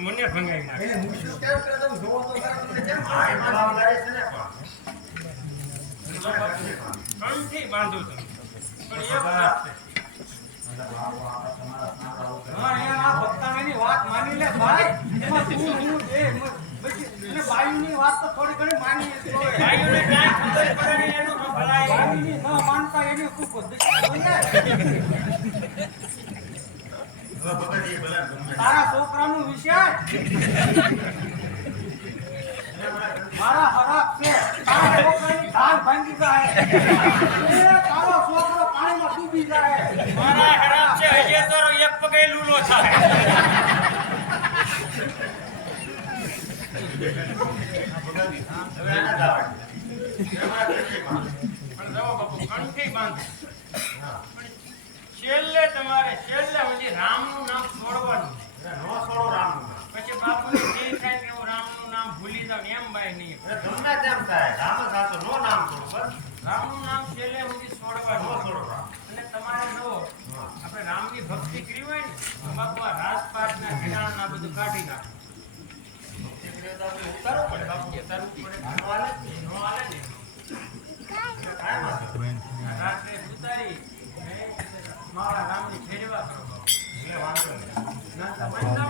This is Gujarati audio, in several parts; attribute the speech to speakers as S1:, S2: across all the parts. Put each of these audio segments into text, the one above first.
S1: મને
S2: ભંગાઈ નાખે
S1: જવાબદારી છે ને પણ. તમે મને કંઠીમાં.
S2: કંઠી બાંધું તમે પણ એક
S1: બગાડ.
S2: વાત છે.
S1: એટલે બાપુ, આપણે તમારા સાંભળા વગર-
S3: હા, અહીંયા આ ભક્તાણીની વાત માની લે ભાઈ એમાં તું હું એ પછી એટલે બાયુની વાત તો થોડી ઘણી માની તોય.
S2: ભાઈઓને કાંઈ ખબર પડે નહીં એનું તો ભલાઈ.
S3: બાયુની ન માનતા એને ખૂબ દુશ્મન બને. તારા
S1: આવડે. તમારા
S2: છેલ્લે હજી રામનું નામ છોડવાનું પછી બાપુને જે થાય કે હું રામનું નામ ભૂલી જાઉં એમ બાય નહીં
S1: ગમે તેમ થાય. રામ જ હાથો. નો નામ છોડો.
S2: રામનું નામ છેલ્લે સુધી
S1: નો
S2: છોડવાનું અને તમારે જો. આપણે રામની ભક્તિ કરી હોય ને બાપુ આ રાજપાટના ઘેરાણના બધું કાઢી નાખો
S1: ઉતારો પડે બાપુ.
S2: ઉતારવું પડે.
S1: call.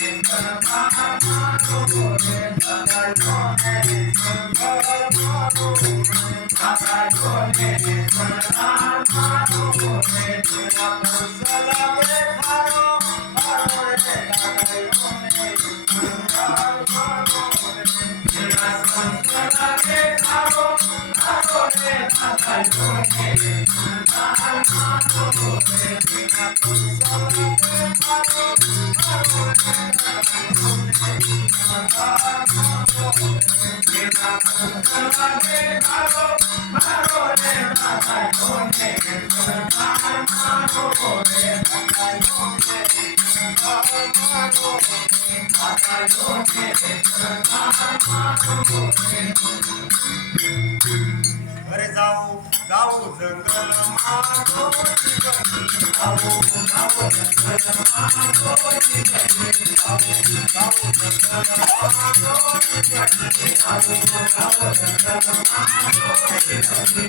S2: ને મારો
S1: રે જાવું જંગલમાં તો જીવની આવું જાવું જંગલમાં તો જીવની આવું જાવું જંગલમાં તો જીવની આવું જાવું જંગલમાં તો જીવની